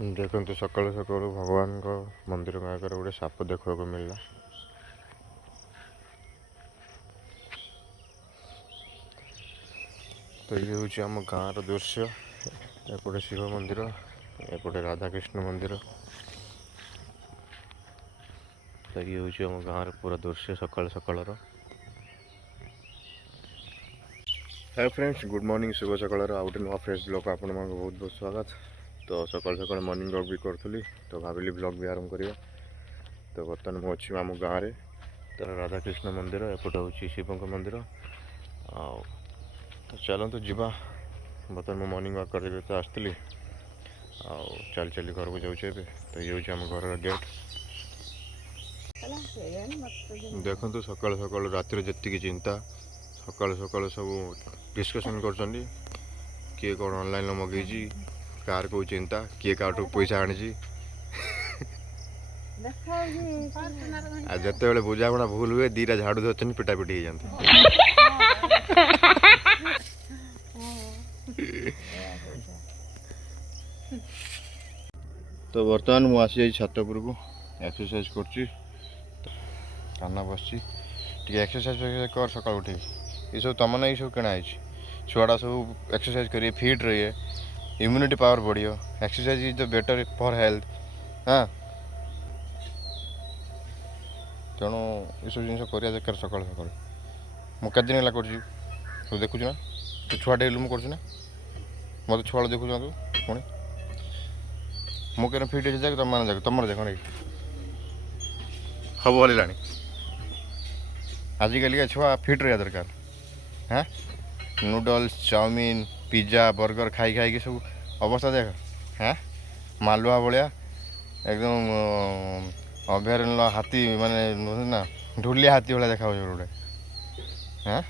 देखो सकालू सकालू भगवान को मंदिर में आकर गोटे साप देखा मिलला। तो ये हूँ आम गाँव दृश्य। एपटे शिव मंदिर, एपटे राधाकृष्ण मंदिर। तो ये हूँ आम गाँव पूरा दृश्य सकाल सकाल। हाय फ्रेंड्स, गुड मॉर्निंग, शुभ सकाल आउट नुआ फ्रेश ब्लॉग आप बहुत बहुत स्वागत। तो सकाल सकाल मॉर्निंग ब्लॉग भी करी, तो भाविली ब्लॉग भी आरंभ करिया। तो बर्तमान मुझे आम गाँव में तो राधाकृष्ण मंदिर, एपटे हूँ शिव मंदिर। तो चलतु जीवा, बर्तमान मुझे मॉर्निंग वॉक कर तो आसती चल चली घर को जाऊे। तो ये हूँ आम घर गेट। देखो सकाल सकाल रातिर जी चिंता सकाल सकाल सब डिस्कसन कर किए कौन ऑनलाइन मगेजी, कार को चिंता, किए काठू पैसा आनी जिते बुझाणा भूल हुए दीटा झाड़ू धरते पिटा पिटी हो जाते। तो बर्तमान मुझे छात उपर को एक्सरसाइज करना बस एक्सरसाइज कर सका उठे। ये सब तुम ना ये सब किଣା छुआटा सब एक्सरसाइज करिए, फिट रहिए, इम्यूनिटी पावर बढ़ियो। Exercise is the better for health. हाँ, तेणु ये सब जिन करा दरकार सकाल सकाल। मुझे दिन है कर देखु ना, तू छुआटे हेलु मुझे कर मत छुआ देखु तू पुणी मुझे फिट है जाक तुम जाक तुम देख नहीं सब हल्ला। आजिकल छुआ फिट रहा दरकार। हाँ, नूडल्स, चाउमिन, पिज्जा, बर्गर खाई खाई सब अवस्था देख। हाँ, मालुआ भाया एकदम अभयारण्य हाथी माने ना ढुलिया हाथी भाया देखा गोटे। हाँ,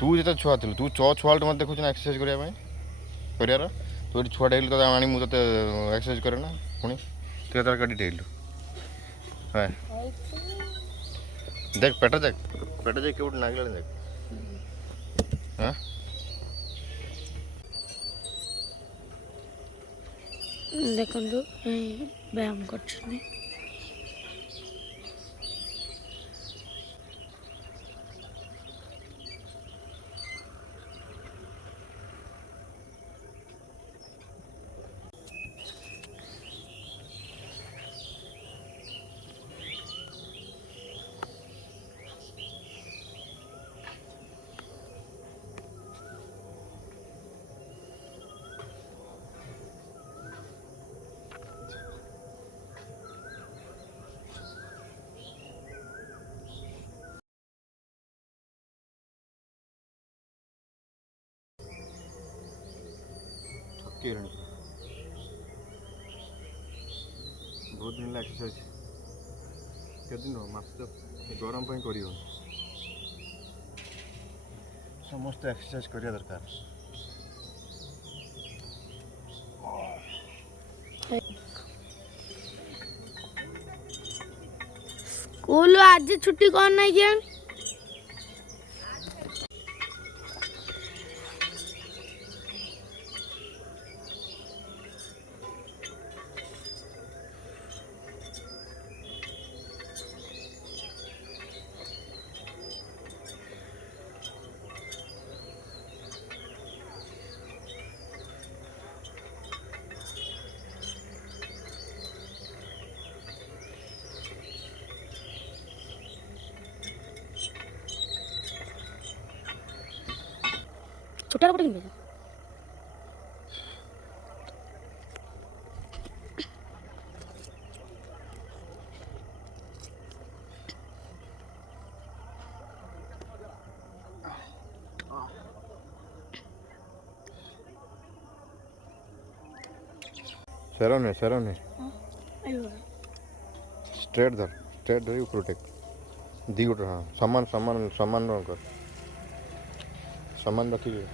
तू जो छुआ थी तू छुआ मत देखु ना एक्सरसाइज करार तू छुआ डेलु तो आनी मुझे एक्सरसाइज करे ना पुणी तू काटी डेलु। हाँ, देख पेट देख के नागिला देख। हाँ, देखो व्यायाम कर बहुत दिन एक्सरसाइज के दिन मस गरम कर समस्त एक्सरसाइज करिया दरकार। स्कूल आज छुट्टी कौन नहीं किया। छोटा रोटी नहीं सेरन है स्ट्रेट धर ऊपर टेक दी गोटे। हाँ, सामान सामान सामान कर सामान रखिए।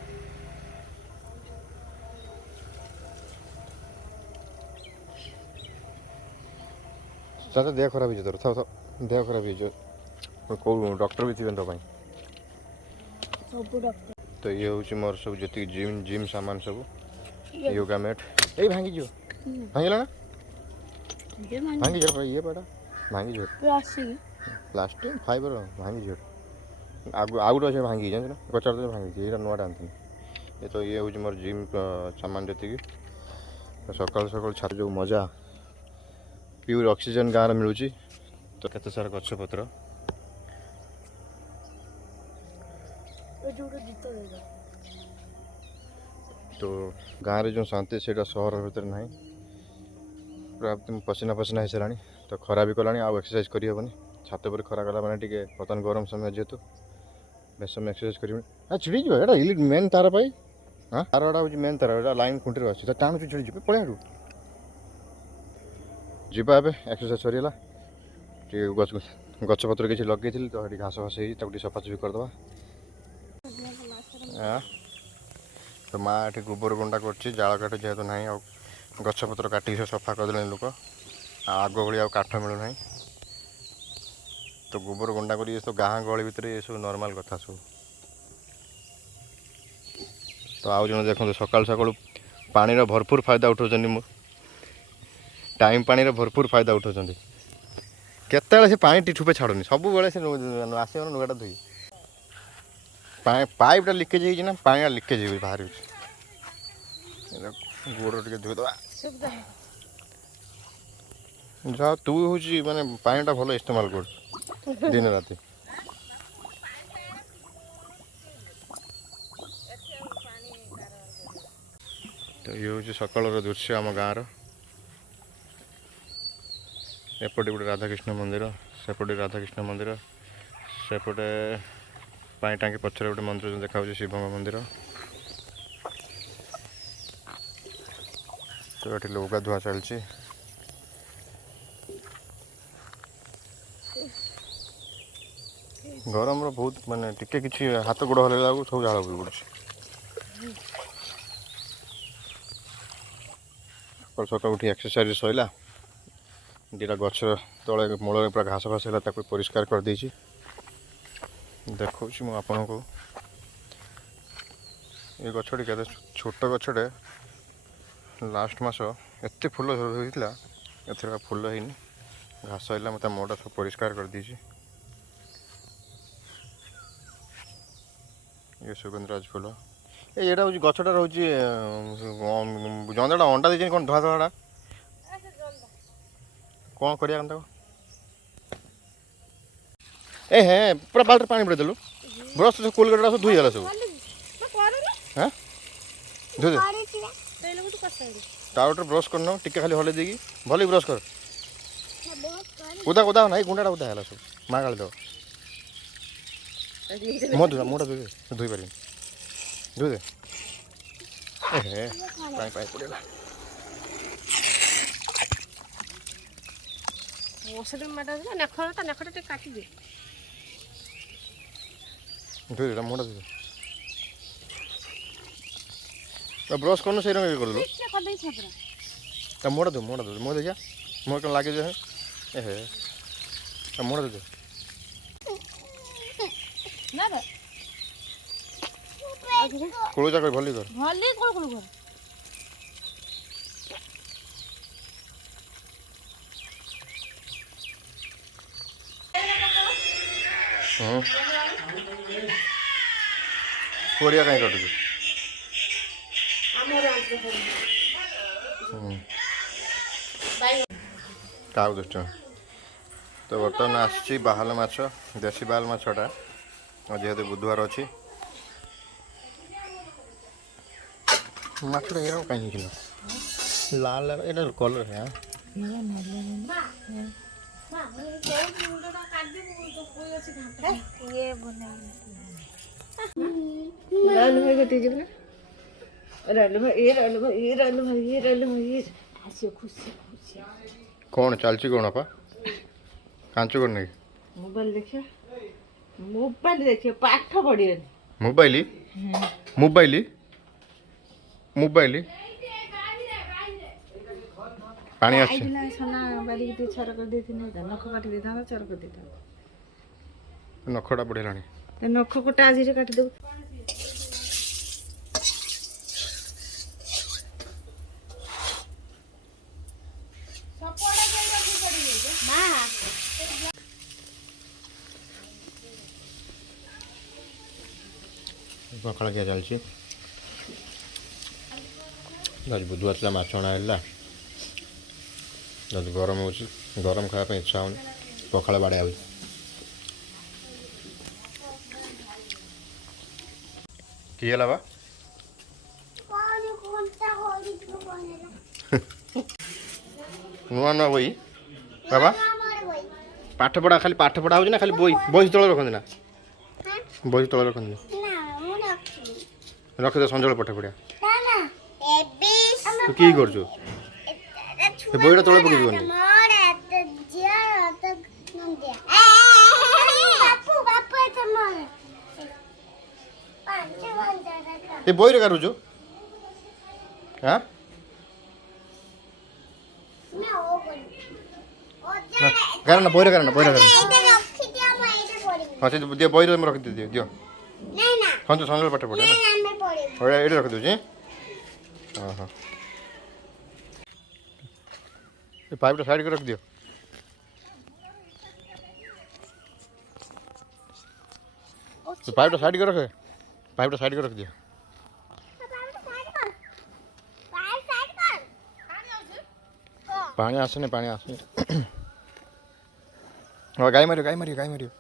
चाचा देह खराब हो तोर था देह खराब हो कौ डॉक्टर भी थे तो ये हूँ मोर सब जी जिम सामान सब योगा मैट ए भांगी जो भांगिला ना भांगी जो ये पड़ा भांगी जो प्लास्टिक फाइबर भांगी जो आउट अच्छे भांगी जान कचार तो भांगी ये नुआ आनी ये तो ये हूँ मोर जिम सामान जी सकाल सकाल छात जो मजा प्योर ऑक्सीजन गाँव मिलूँ तो केते सारा गछपत्र तो गाँव में जो शांति से सहर भीतर ना पूरा एकदम पसीना पसीना हो सारा तो खरा भी कला आउ एक्सरसाइज करहबनी छात पर खरा गला मैंने टे बर्तमान गरम समय जेहेतु बेस समय एक्सरसाइज कर छिड़ी जी मेन तार पाई हाँ तारटा हूँ मेन तार लाइन खुंटी अच्छी टाणु छिड़ी जी पड़े जीवा एक्सरसाइज सरीगला गछपत्र किसी लगे तो घास फास हो सफासफी करदे तो माँ ये गोबर गुंडा कर जाल काट जेहेतु ना गछपत्र काटिक सफा करदे लोक आग भाई काठ मिलूना तो गोबर गुंडा कर तो गाँ गहली भितर ये सब नॉर्मल कथा सब तो आउ जन देखो सकाल सकाल पानी भरपूर फायदा उठाऊँ टाइम पानी भरपूर फायदा उठाऊँ केत पानी टिठुपे छाड़ुनी सब बेले से आसो नुआटा धोई पाइपटा लिकेज होना पानी लिकेज हो बाहर गोड़ टे धोईदे जहाँ तू हूँ माने पानीटा भल इस्तेमाल कर दिन राति तो ये हूँ सकाल दृश्य आम गाँव एपटे गोटे राधाकृष्ण मंदिर सेपटे राधाकृष्ण मंदिर सेपटे पानी टांकी पछरे गोटे मंदिर जो देखा शिव मंदिर तो ये लौका धुआ चलती गरम बहुत माने टिके किसी हाथ गोड़ हल सब झाड़ पड़ पड़े सकाल उठी एक्सरसाइज सैला दीटा गछ तले मूल पूरा घास फास है परिष्कार कर देछि देखो आपन को ये गछटी के छोट गछटे लास्ट मास एत फूल होता एथर फूल है घास है मतलब मोटा सब परिष्कार कर देछि ये सुगंधराज फूल ये हूँ गछटा रोच जंदाटा अंडा दे कौन धुआ धुआटा कौन करिया ए हे पूरा बाल्टी पानी पड़े देलु ब्रश से कोलगेट सब धोई गला सब हाँ धो दे टाउटर ब्रश करना टिके खाली हले देगी भले ब्रश कर उदा उदा ना गुंडाटा उदा है सब माँ गाड़ी दो मोटा धोई पारि धो दे ए पानी पानी पड़ेगा धोई मोटा धोई ब्रश करना से कर मोटा दो मोटा देखा मोर कौन लगे जो है ए मोटा दे कुलूचा कर भली कर कोड़िया कहीं कटुଛୁ काउ दुष्ट तो बर्तमान आसी बाहाल माछ देसी बाहाल माछटा जेहेतु बुधवार अच्छी माछटा ये कहीं किलो लाल लाल ये कलर है कौन चलची कौन आपा कांचो करने मोबाइल देखिए पाठ पढ़िए मोबाइल मोबाइल मोबाइल पानी आछे सोना बारी के छर कर देती नहीं नख काटी देता छर कर देता नखटा बढ़ेलानी नख कोटा आज काटी दे पखाड़ क्या चलती आज बुधवार था माछ अणाला आज गरम हो गरम खावाई इच्छा हो पखाड़ बाड़े हो किए बा नुआ नुआ बही बाबा पाठ पढ़ा खाली पाठ पढ़ा हो ना खाली बही बही तले रखती ना बही तले रखती रखी दे संजय पाठ पढ़िया तू कि कर बहीटा तले पकड़ ये बही रे करूँ हाँ करना बही करना बही हाँ से दियो बही रखी दियो दियो संजय संजय पाठ पढ़े ये रखी दूसरी हाँ हाँ ये पाइपटा साइड कर रख दियो तो पाइपटा साइड कर रखे पाइपटा साइड कर रख दियो पानी आसने पानी आसने और गाय मारियो गाय मारियो गाय मारियो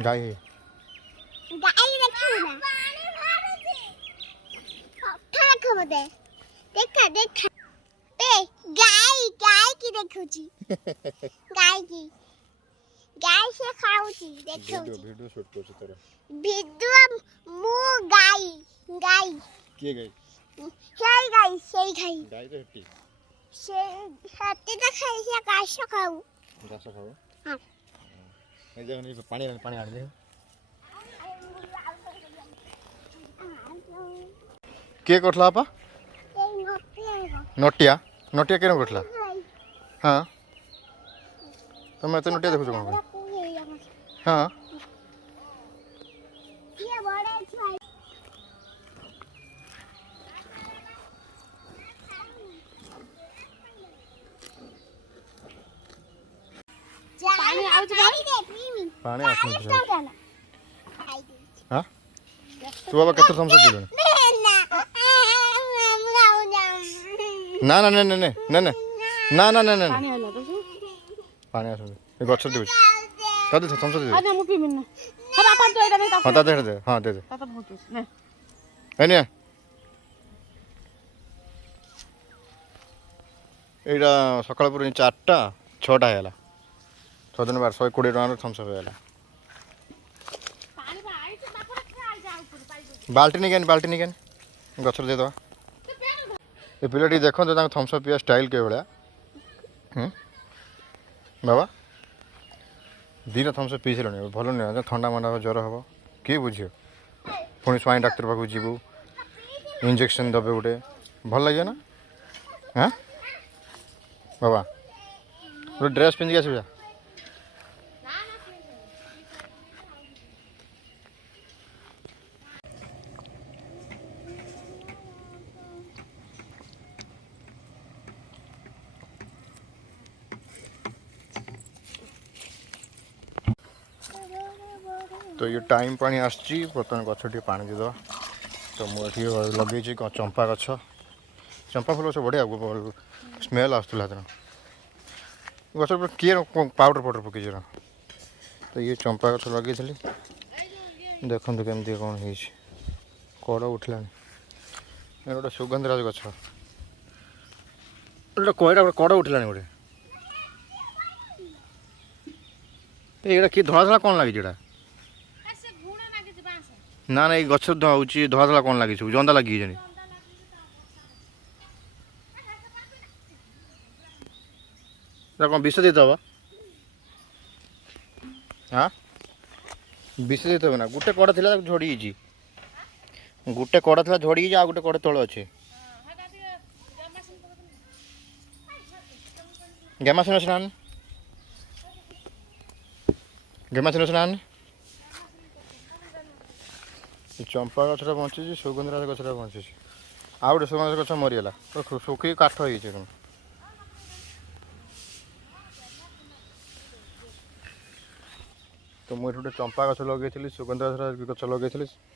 गाय है देखा देखा गाय गाय की देखुची गाय की गाय से खाऊची देखुची वीडियो शूट कर तेरा वीडियो मु गाय गाय के गाय সেই গাই गाय तो हट्टी সেই হাতে তো খাই সে ঘাস খাও घास खाओ हां এই দেখুন এই পানি পানি আন দে के करथला आपा এই নটিয়া नटिया नटिया केन करथला हां तुम एते नटिया देखु कोन हां ये बड़े छाई पानी आउछ भाई दे पीमी पानी आसने खाई दे हां तू बाबा केते समझ दिलो ना ना ना ना ना ना ना ना ना ना पानी आला तो पानी आसने ए गछ दे कदे समझ दे आने मु पीमिन ना हम आपन तो एटा नहीं ता हां ता दे हां दे ता तो बहुत ने एने एटा सकाळ पुरी 4टा 6टा हैला 6 दिन बार 120 टका थम्स अप हैला पानी भाई से बापर खाई जा ऊपर पाई बाल्टी नहीं केन गछ दे दो ये पिलाटी देखो तो थम्स अप पिया स्टाइल के भाया बाबा दिन थम्स अप पी सारे भल नुह ठंडा मंडा ज्वर हम किए बुझे पुणी स्वाइन डाक्तर पाक जीवु इंजेक्शन दबे गोटे भल लगे ना हाँ बाबा गोटे ड्रेस पिंधिक आसबा तो ये टाइम पानी आसची बर्तमान गछ पानी दे तो मुझे लगे चंपा गछ चंपा फूल सब बढ़िया स्मेल आसला गछ किए पाउडर पाउडर पकई तो ये चंपा गछ लगे देखु केमती कौन हो कड़ उठला गोटे सुगंधराज गछ गोटे कईटा गोटे कड़ उठला गोटे ये कि धला धला कौन लगी ना ना ये गछ हूँ धला धला कौन लगी सब जंदा लगी कौन विष देते हाँ विष देते ना गोटे कड़ा थी झड़ी गोटे कड़ा थी झड़ी आ गोटे कड़े तले अच्छे गेमासिन स्नान गेमासिन स्नान चंपा गछटा बंची सुगंधराज गछटा बंची आ गए सुगंधराज गछ मरीगला सुखी काठ हो तो तो मुझे गोटे चंपा गछ लगे सुगंधा गछ लगे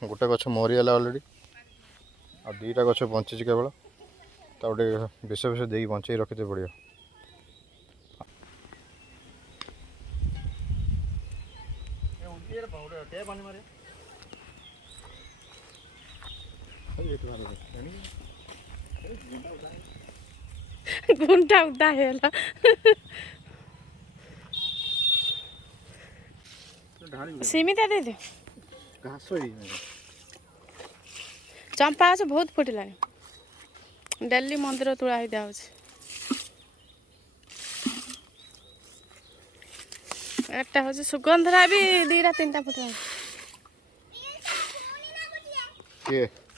गोटे गछ मरीगला अलरेडी आ 2टा गछ बंची केवल तो गोटे विष विष दे बंचे रखते पड़ो गुंडा उदा है सीमिता दे दे घास चंपा गछ बहुत फुटिलानी डेली मंदिर तुला ही दिया एटा हूँ सुगंधरा भी 2टा 3टा फुटिलानी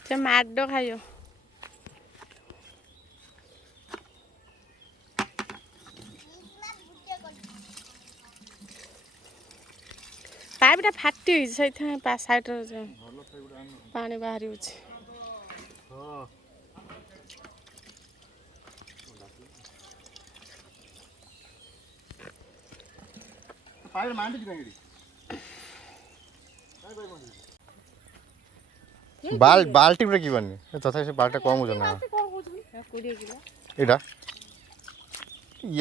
से माड खाइयो पाइपटा फाटी से साइड पानी बाहरी बाल्टी पूरा की बनी तथा से बाल्टा कम हो ना एटा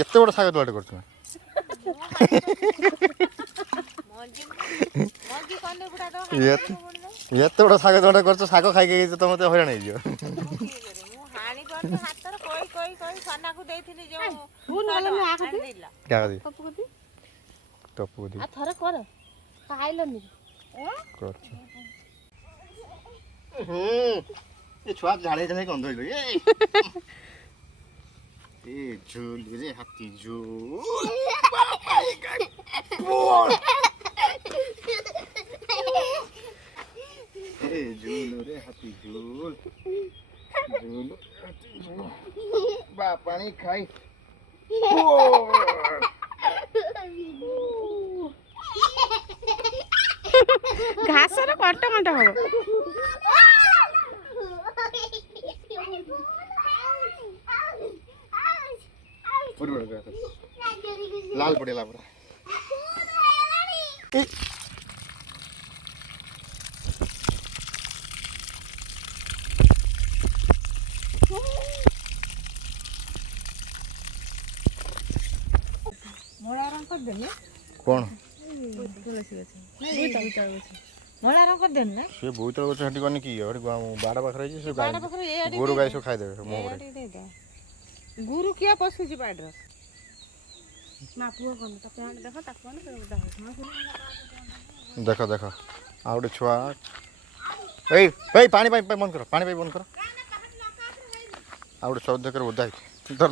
एते बड़ साग तोड़े करछ एते बड़ साग तोड़े करछ साग खाइ के तो मते हैरान हो जियो हाणी कर हाथ रे कोई कोई कोई सना को देथिनी जो फूल वाला में आखा दे क्या दी टपू दी आ थरे कर खाइलनी करछ ये छुआ झाड़े झाड़े गंध होइलो ए झूल रे हाथी झूल बाबा ए झूल रे हाथी झूल झूल बा पानी खाई घास रे कट कट हो लाल पड़े लाल पड़ा मोड़ा रंग कर देने कौन तुलसी गछ नहीं बोइता गछ मोड़ा रंग कर देने से बोइता गछ हटी कोनी की हटी बाड़ा पाखरे जे से बाड़ा पाखरे ए आडी गोरु गाय सो खाइ देबे मो ए आडी दे दे गुरु किया पसु जी बाडर ना पुओ कोन त प्यान देखो ता कोन देखो देखो आ गोटे छुआ ए पानी बंद करो पानी बंद करो आ गोटे छुआ देकर ओदा धर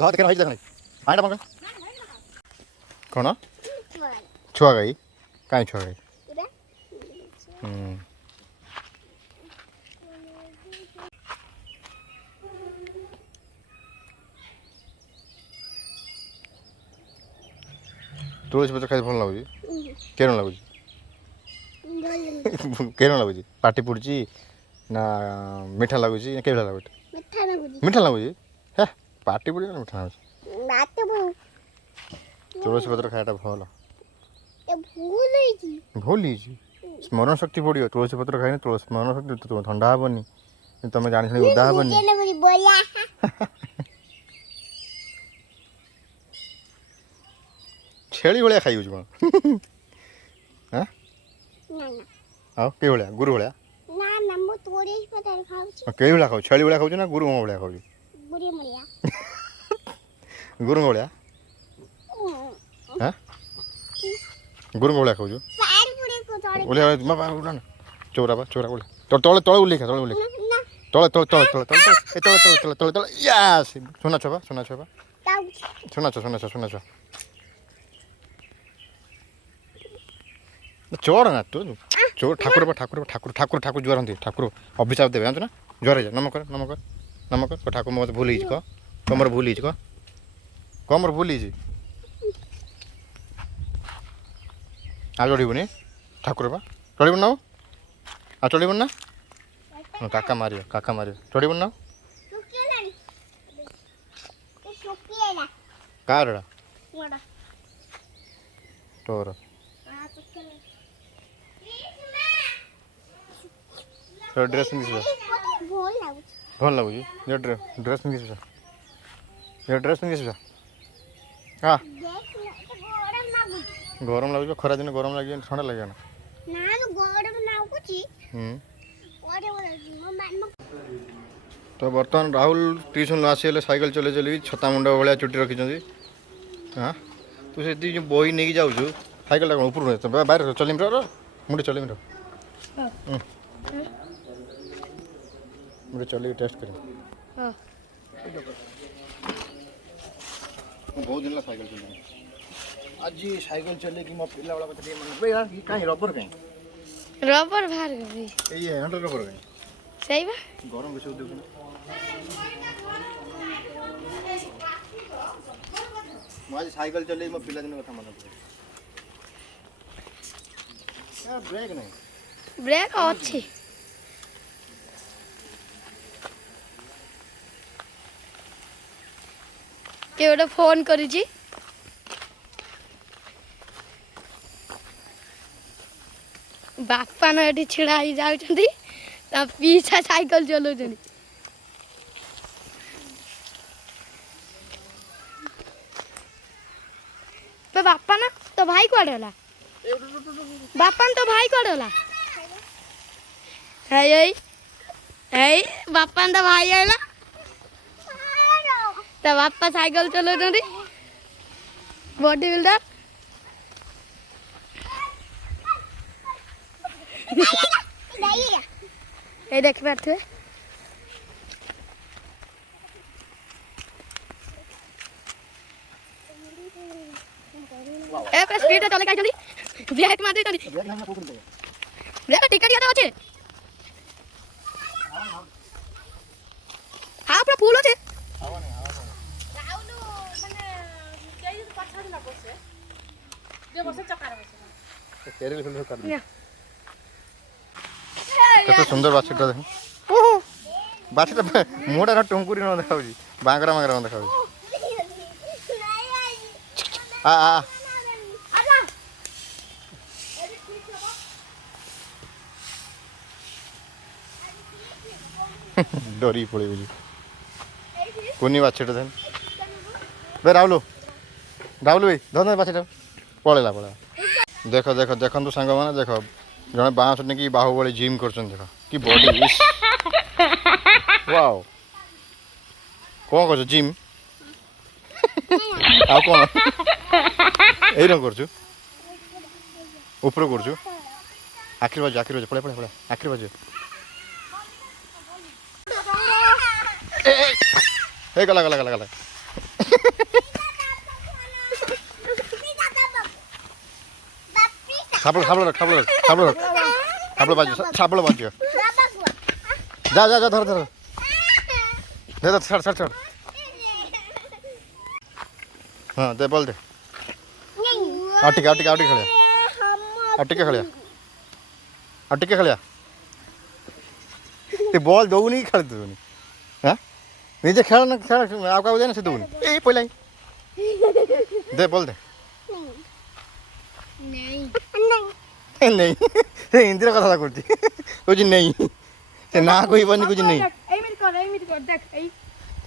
धर के देखनी पानी बंद कौन छुआ गई कहीं छुआ गई तुलसी पत्र खाई भल लगुच केरम लगुच केरम लगुच पाटी पुड़ी ना मीठा लगुच ना केवड़ा लगुच मीठा लगुच है पाटी पुड़ी ना मीठा लगुच तुलसी पत्र खाइटा भल भूल स्मरण शक्ति पड़ो तुलसी पत्र खाई तुलसी स्मरण शक्ति तुम ठंडा हेनी तुम जानी उदा हेनी छेली भाया खाई कौन हाँ आओ के भाया गुरु भाया के भाया खाऊ छेली भाया खाऊ ना गुरु भाया खाऊ गुरु भाया हाँ गुरु भाया खाऊ उड़ा ना चौरा बोले तले तले उल्लेखा तले उल्लेखा तले तले तले तले तले तले तले तले तले यस सुना छबा सुना चोर ना तू चोर ठाकुर ज्वर हंती ठाकुर अभिशाप देवे जानते ना ज्वर है नमक ठाकुर मत भूल कह कमर भूल कह कमर भूल आ चढ़बनी ठाकुर बा चढ़ब ना आ चढ़ब ना काका मारियो थोड़ी बनना कार तोर तो ड्रेस में भल लगुच ड्रेस में ड्रेस में हाँ गरम लगुच खरा दिन गरम लगे ठंडा लगे ना तो बर्तमान राहुल ट्यूशन आसीगले साइकेल चले चली छता मुंड भाया चुटी रखी हाँ तू से जो बही नहीं जाऊँ साइकेल ऊपर बाहर चलमी मुझे चलमी मुझे चलिए टेस्ट कर बहुत दिन साइकिल चल आज साइकिल चले कि मो पिला वाला कथा मन कहीं रबर कहीं रबर बाहर गई ये है रबर कहीं सही बा गरम कैसे देख आज साइकिल चले मो पिला दिन कथा मन पड़े ब्रेक नहीं ब्रेक अच्छी के गोटे फोन करी बापा ना ये छिड़ा ही जाऊँगी पीछा साइकिल चलाऊँ बापा ना तो भाई कुआडे होला बापा तो भाई कुआडे होला बापा तो भाई आला तो बापा साइकिल चलाऊँ बॉडी बिल्डर ये देख पारे स्पीड चले कहीं ब्रेक मार दे ब्रेक टिकट याद अच्छे हाँ पूरा फुल अच्छे कत सुंदर बाछीटा देख बाछीटा मुहटा ना टुंकुरी न देखा बांगरा बांगरा देखा डरी पड़े कुनी बाछीटा देन बे राहुल भाई धन बाछीटा पड़ेगा देख देख देखु सांग मैंने देख जड़े बाँस नहीं बाहुबली जिम कर देख कि बॉडी वाओ कौन कर जिम आ कौन यही कर ऊपर कर आखिर बाजू पड़े पड़े पड़े आखिर बाजू गला गला गला गला साबल साबल रख साबल रख साबल रख साबल बाजू जा जा जा धर धर दे दे छड़ छड़ छड़ हाँ दे बोल दे आटिके आटिके आटिके खड़िया आटिके खड़िया आटिके खड़िया ते बॉल दो नहीं खेल दो हाँ निजे खेल ना खेल आपका दे ना से दो नहीं ए पहले दे बोल दे नहीं इंदिरा कथा करती कुछ नहीं से ना कोई बनी कुछ नहीं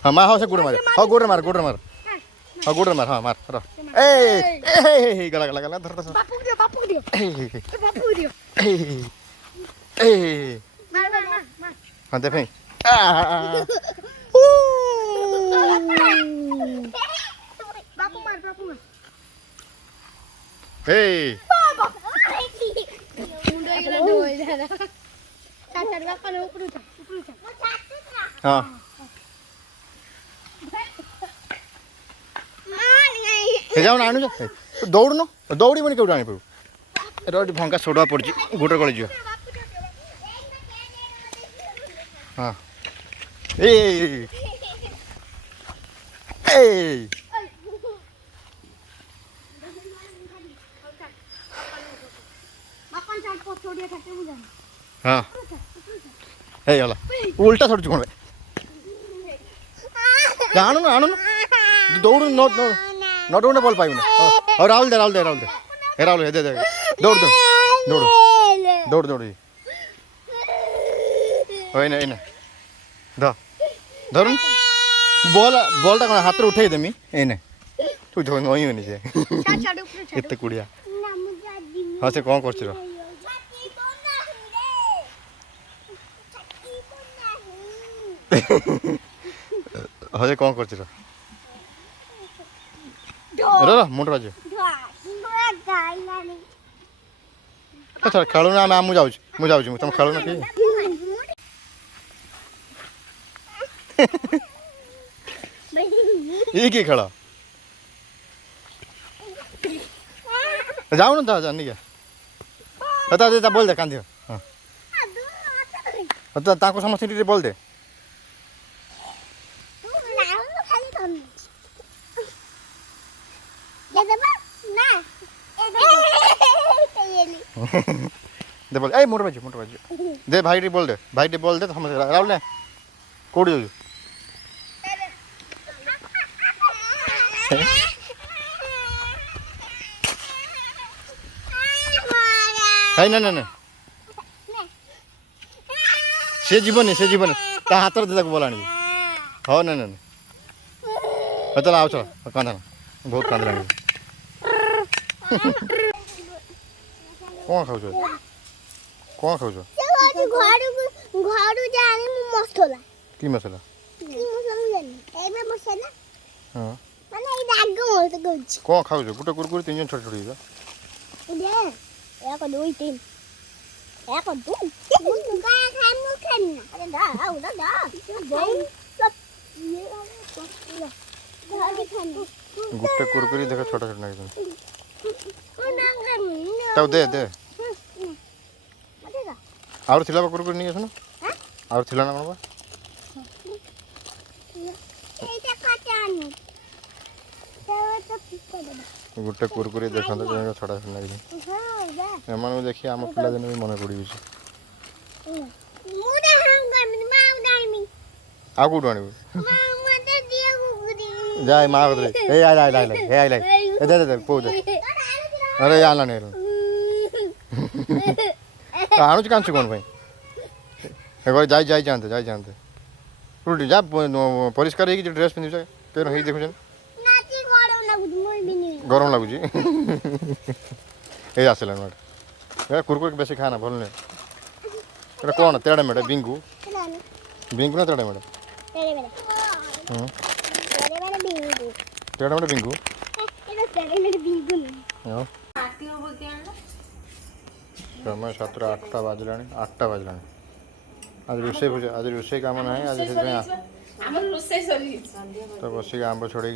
हाँ मार हाँ से गुड़ मार हाँ गुड़ मार हाँ गुड़ मार हाँ मार ए गला गला गला धर धर बापू दियो हाँ दे फेंक बापू मार ए हाँ जाओ ना आणु दौड़ दौड़ी बनी कौट आनी पड़ू भंगा सोडा पड़ी गोटे गली जा हाँ ए हाँ ହେଇଗଲା ଉଲ୍ଟା ଛାଡ଼ୁଛୁ କ'ଣ ଆଣୁନୁ ଆଣୁନୁ ଦୌଡ଼ୁ ନ ଦୌଡ଼ିଲେ ବଲ୍ ପାଇବୁନି ହଉ ରାହୁଲ ଦେ ରାହୁଲ ଦେ ରାହୁଲ ଦେ ହେ ରାହୁଲ ଦେ ଦେ ଦୌଡ଼ ଦୌଡ଼ ଦୌଡ଼ ଦୌଡ଼ ଦୌଡ଼ ଏଇନା ଏଇନା ଧରୁନ ବଲ୍ଟା କ'ଣ ହାତରୁ ଉଠେଇ ଦେମି ଏଇନେ ତୁ ନଇଁବନି ସେ ଏତେ କୁଡ଼ିଆ ହଁ ସେ କ'ଣ କରୁଛି ର ହଁ ସେ କ'ଣ କରୁଛି ର ମୁଣ୍ଡ ବାଜିବ ଛାଡ଼ ଖେଳୁନା ଆମେ ମୁଁ ଯାଉଛି ତମେ ଖେଳୁନ କି ଇଏ କି ଖେଳ ଯାଉନ ଜାନିକା ତା ବୋଲ ଦେ କାନ୍ଦିବ ହଁ ତାଙ୍କୁ ସମସ୍ତେ ଟିକେ ବୋଲ ଦେ दे बोल ए मोटर बाजू दे भाई टी बोल दे समझ राहुल ने कोड़ी जाऊ है ना से जीवन ता हाथ दे बोला हाँ ना चल आओ चल कांदा बहुत कांदा लाग कौन खाऊ की मसला हाँ कौन खाऊ गोटे कुरकुरी 3 जन छोटे छोटे गोटे कुरकुरी देख छोटा छोटा तब दे और थिला कुरकुरी नहीं आसुन और थिला ना कौन गोटे कुरकुरी देखते छोटा छोटा लगे एम देखिए आम पिला दिन भी मन पड़ी आउ कौटू आण जा माँ बदले दे पो दे अरे आना नहीं आणुच कांचु कौन भाई जाई जानते उल्टी जा परिष्कार हो ड्रेस पिंधु तेर हो देखुन गरम लगुच ये आसला कुरकुर बेस खाना भल नुहे कौन तेड़ा मेड़ा बिंगु ना तेड़ा मेड़ा तेड़ा मेड़ा बिंगु समय 7-8टा बाजला आज रोषे कम ना आज तो बस आंब छोड़े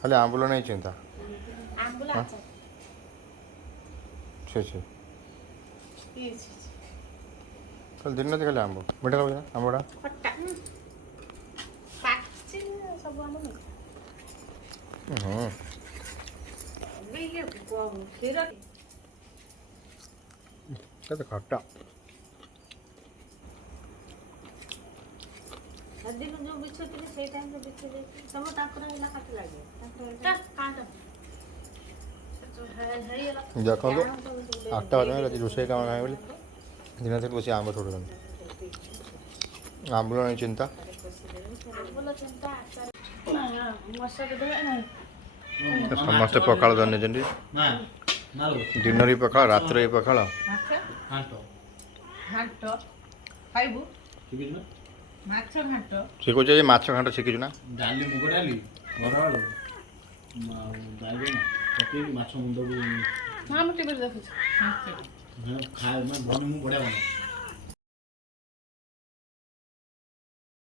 खाली आंबुल नहीं चिंता कल दिन खाली आंब मीठा लगे आंबड़ा खट्टा देखो 8टा बजे रोषे कम ना बोली दिन से बस आंब छोड़ आंबुल नहीं चिंता समस्ते पखाड़ धनी दिन भी पखाड़ रात भी पखाड़ शिखुचे माछ घाट शिखु ना डाली मुग डाली गरम माछ मुंड को हाँ मैं टीवी देखुछ खाए मैं बन मु बढिया बना